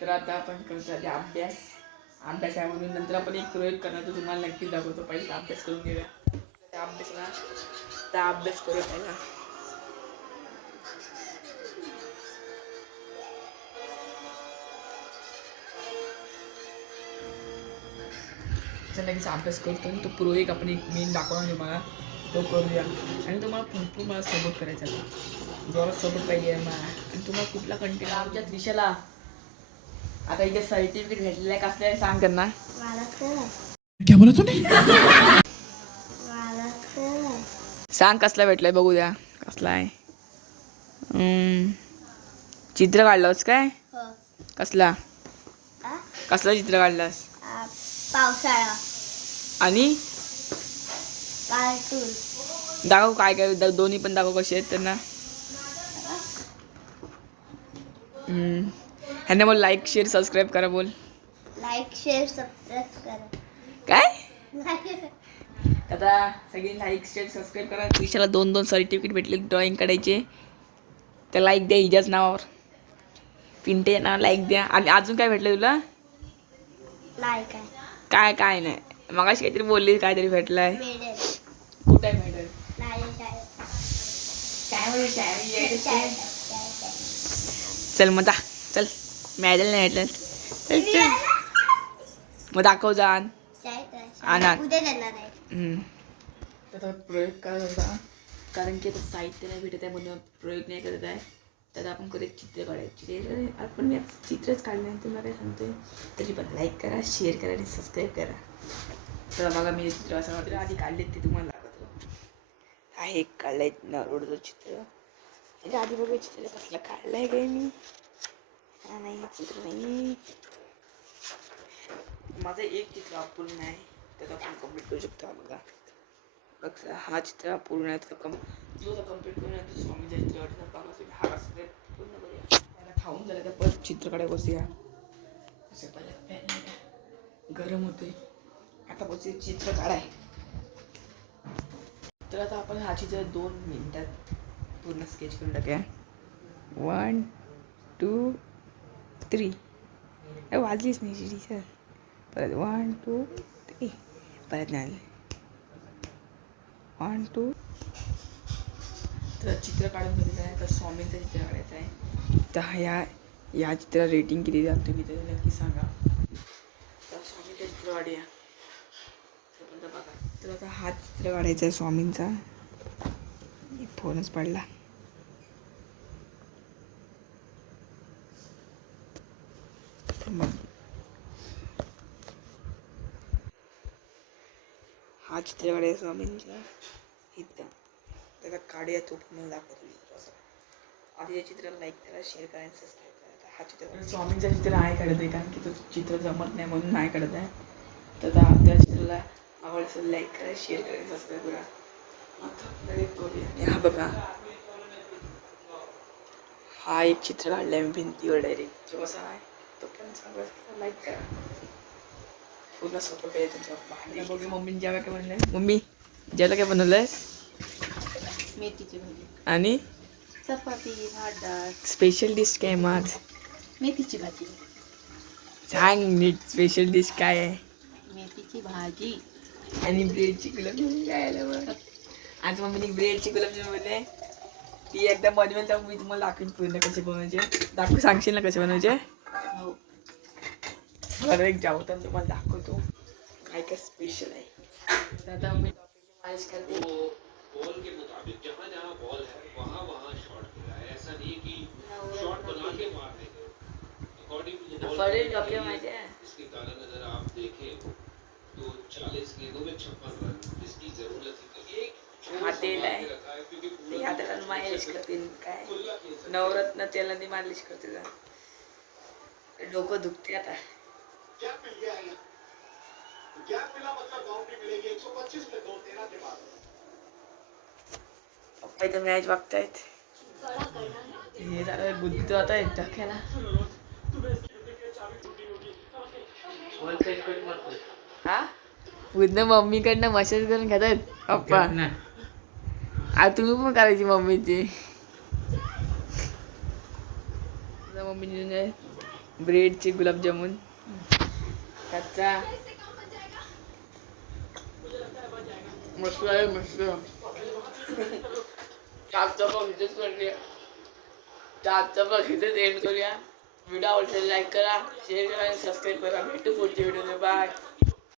तर आता आपण करतो आधी अभ्यास आहे म्हणून नंतर आपण एक प्रयोग करणार तो तुम्हाला नक्कीच दाखवतो. पहिला अभ्यास करून घेऊया. त्या अभ्यास करूया पहिला. लगेच अभ्यास करतो आणि तो प्रयोग आपण एक मेन दाखवणार तुम्हाला तो करूया. आणि तुम्हाला भरपूर मला सपोर्ट करायचा आहे. जोरात सपोर्ट पाहिजे मला. आणि तुम्हाला कुठला कंटेंट आमच्या दिशेला आता इथे सर्टिफिकेट भेटलेलं आहे कसलं आहे सांग त्यांना. क्या बोला तुम्ही? सांग कसला भेटलाय बघू द्या. कसला आहे? चित्र काढलंस काय? कसला कसला चित्र काढलास? पावसाळा आणि कार्टून दाखव काय काय दोन्ही पण दाखव कसे आहेत त्यांना. ह्यांना बोल लाईक शेअर सबस्क्राईब करा. बोल लाईक शेअर सबस्क्राईब करा. काय आता सगळी लाईक शेअर सबस्क्राईब करा. विशाला 2-2 सर्टिफिकेट भेटले ड्रॉइंग काढायचे. त्या लाईक द्या हिच्याच नावावर. पिंटे नाव लाईक द्या. आणि अजून काय भेटलं तुला? लाईक काय काय नाही मगाशी काहीतरी बोलली काहीतरी भेटलाय. मेडल कुठं आहे मेडल? काय चल मग चल मेडल नाही भेटलं मग दाखव जा. आणा उद्या देणार आहे. तर प्रयोग करत होता कारण की आता साहित्य नाही भेटत आहे म्हणून प्रयोग नाही करत आहे. तर आपण करूया चित्र काढायचे. आपण मी चित्रच काढलं नाही तुम्हाला काय सांगतोय. तरी पण लाईक करा शेअर करा आणि सबस्क्राईब करा. तर बघा मी चित्र असं मात्र आधी काढलेत ते तुम्हाला दाखवतो. हा एक काढलंय नरोडचं चित्र. त्याच्या आधी बघूया चित्र कसलं काढलंय काय मी. हा नाही चित्र नाही माझं एक चित्र अपूर्ण आहे. त्यात आपण कम्प्लीट करू शकतो. बघा बघा हा चित्र पूर्ण आहे. जो कम्प्लीट करून तो स्वामीच्या चित्रावर बघा हा असं पूर्ण करूया. त्याला खाऊन झालं तर परत चित्र काढायला बसूया. असं पहिलं गरम होते. आता बसूया चित्र काढाय. तर आता आपण हा चित्र 2 मिनिटात पूर्ण स्केच करून टाकूया. 1 2 3 वाजलीच नाही शिडी सर. परत 1 2 3 परत नाही 1 2. तर चित्र काढून झालेलं आहे. तर स्वामींचं चित्र काढायचं आहे. तर या चित्राला रेटिंग किती द्याल तुम्ही ते नक्की सांगा. तर स्वामींचं चित्र काढूया. बघा तर आता हा चित्र काढायचा आहे स्वामींचा. फोनच पडला. मग हा चित्र काढायचा स्वामींचा इथं. त्याचा काढूया तो पण दाखवतो मी असं. आधी या चित्राला लाईक करा शेअर करा आणि सबस्क्राईब करा. हा चित्र स्वामींचं चित्र आहे काढत आहे कारण की तो चित्र जमत नाही म्हणून नाही काढत आहे. तर त्या चित्राला आवडतं लाईक करा शेअर करा सबस्क्राईब करा. हा बघा हा एक चित्र काढलाय मी भिंतीवर डायरेक्ट. जो असा आहे तो पण सांगा लाईक करा. पूर्ण सपोर्ट आहे तुमच्या. बघू मम्मीने जेव्हा काय बनलंय. मम्मी जेवलं काय बनवलंयस? मेथीची भाजी आणि चपाती भात डाळ. स्पेशल डिश काय मग? मेथीची भाजी. सांग नीट स्पेशल डिश काय आहे? मेथीची भाजी आणि ब्रेडची गुलाबजामुन काय आलं मग? आज मम्मीने ब्रेडची गुलाबजामुन बनले. ती एकदा बनवेल तर मी तुम्हाला दाखवेन पूर्ण कसे बनवायचे. सांगशील ना कसे बनवायचे? हो. बरं एक जाऊता तुम्हाला दाखवतो काय काय स्पेशल आहे. आता मी मालिश करते. बॉल के मुताबिक जहां जहां बॉल है वहां वहां शॉट खेला है. ऐसा नहीं कि शॉट बना के मार देंगे. अकॉर्डिंग टू द बॉल इसकी ताला नजर आप देखें तो 40 गेंदों में 56 रन इसकी जरूरत है. तेल आहे ते हाताला मालिश करते. काय नवरत्न तेलाने मालिश करते. डोकं दुखते आता. पप्पा इथं मॅच बघतायत. हे झालं बुद्धी आता आहे टाक्याला. हा बुद्ध मम्मीकडनं मसाज करून घेतात पप्पा. आता तुम्ही पण करायची मम्मीची. मम्मीने ब्रेडचे गुलाबजामुन कच्चा मस्त आहे मस्त आजचा ब्लॉग इथेच करूया आजचा ब्लॉग इथेच एंड करूया व्हिडिओ आवडल्यास लाईक करा शेअर करा आणि सबस्क्राईब करा भेटू पुढच्या व्हिडिओ बाय